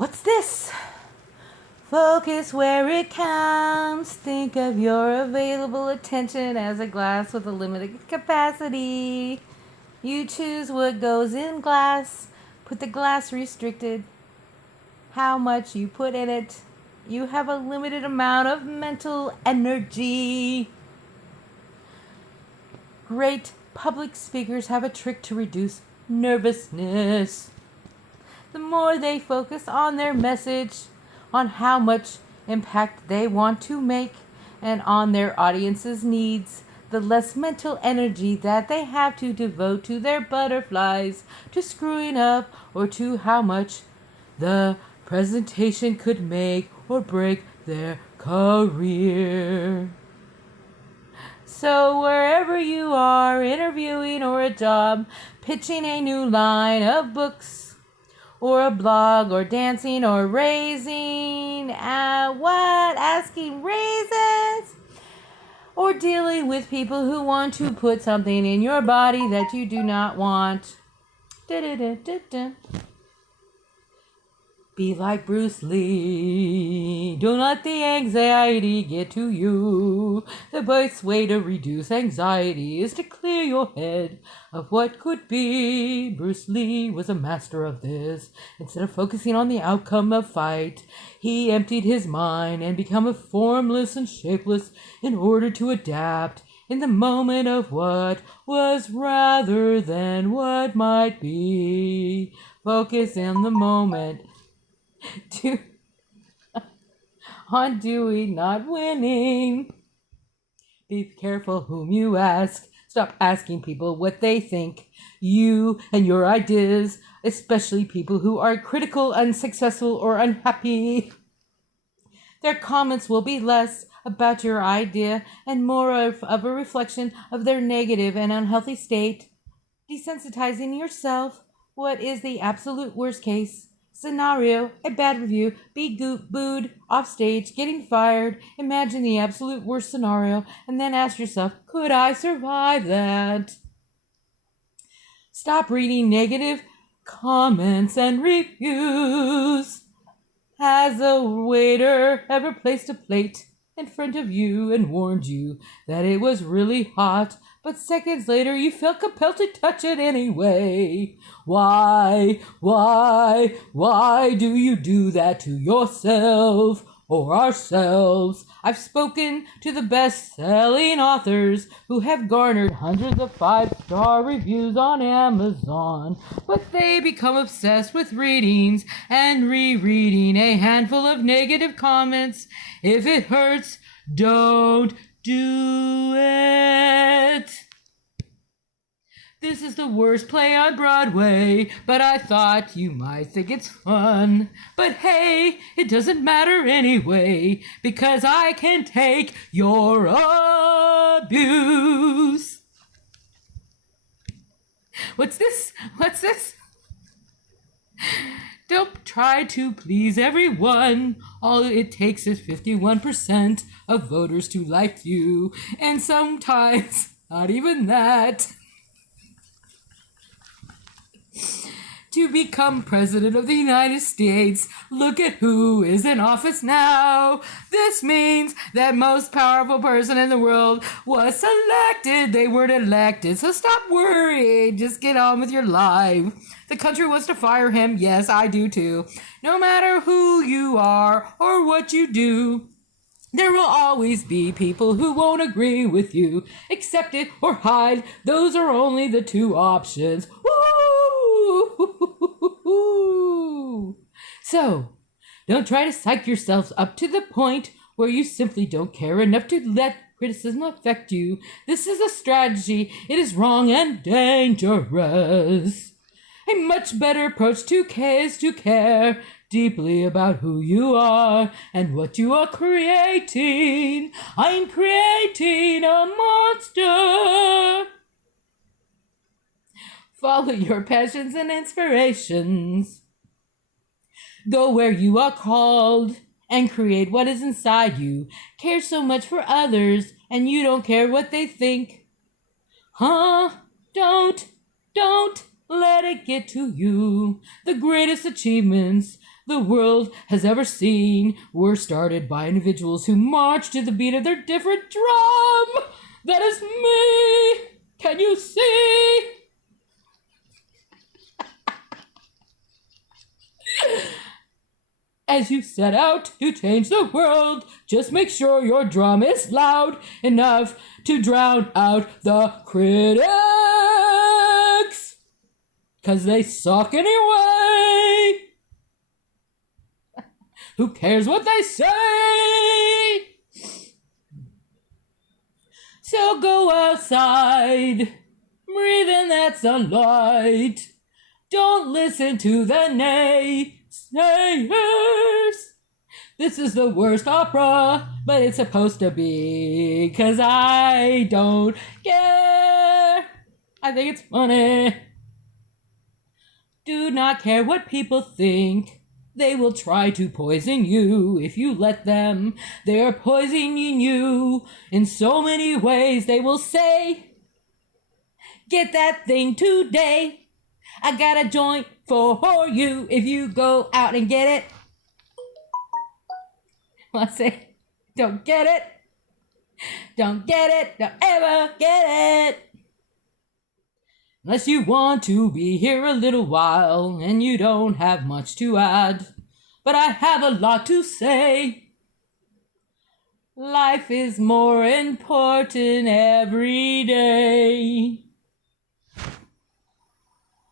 What's this? Focus where it counts. Think of your available attention as a glass with a limited capacity. You choose what goes in glass. Put the glass restricted. How much you put in it. You have a limited amount of mental energy. Great public speakers have a trick to reduce nervousness. The more they focus on their message, on how much impact they want to make, and on their audience's needs, the less mental energy that they have to devote to their butterflies, to screwing up, or to how much the presentation could make or break their career. So wherever you are, interviewing or a job, pitching a new line of books, or a blog, or dancing, or raising, asking raises, or dealing with people who want to put something in your body that you do not want. Da-da-da-da-da. Be like Bruce Lee. Don't let the anxiety get to you. The best way to reduce anxiety is to clear your head of what could be. Bruce Lee was a master of this. Instead of focusing on the outcome of fight, he emptied his mind and became formless and shapeless in order to adapt in the moment of what was rather than what might be. Focus in the moment. On doing, not winning. Be careful whom you ask. Stop asking people what they think. You and your ideas, especially people who are critical, unsuccessful, or unhappy. Their comments will be less about your idea and more of a reflection of their negative and unhealthy state. Desensitizing yourself. What is the absolute worst case scenario? A bad review, be booed off stage, getting fired. Imagine the absolute worst scenario and then ask yourself, could I survive that? Stop reading negative comments and reviews. Has a waiter ever placed a plate in front of you and warned you that it was really hot, but seconds later you felt compelled to touch it anyway? Why do you do that to yourself or ourselves? I've spoken to the best-selling authors who have garnered hundreds of 5-star reviews on Amazon, but they become obsessed with readings and rereading a handful of negative comments. If it hurts, don't do it. This is the worst play on Broadway, but I thought you might think it's fun. But hey, it doesn't matter anyway, because I can take your abuse. What's this? Don't try to please everyone. All it takes is 51% of voters to like you, and sometimes not even that. To become president of the United States, look at who is in office now. This means that most powerful person in the world was selected. They weren't elected, so stop worrying. Just get on with your life. The country wants to fire him. Yes, I do too. No matter who you are or what you do, there will always be people who won't agree with you. Accept it or hide. Those are only the two options. Woo! So, don't try to psych yourselves up to the point where you simply don't care enough to let criticism affect you. This is a strategy. It is wrong and dangerous. A much better approach to care is to care deeply about who you are and what you are creating. I'm creating a monster. Follow your passions and inspirations. Go where you are called and create what is inside you. Care so much for others and you don't care what they think. Don't let it get to you. The greatest achievements, the world has ever seen were started by individuals who march to the beat of their different drum. That is me. Can you see? As you set out to change the world, just make sure your drum is loud enough to drown out the critics. 'Cause they suck anyway. Who cares what they say? So go outside, breathe in that sunlight. Don't listen to the naysayers. This is the worst opera, but it's supposed to be, 'cause I don't care. I think it's funny. Do not care what people think. They will try to poison you if you let them. They are poisoning you in so many ways. They will say, get that thing today. I got a joint for you if you go out and get it. Well, I say, don't get it. Don't get it. Don't ever get it. Unless you want to be here a little while and you don't have much to add. But I have a lot to say. Life is more important every day.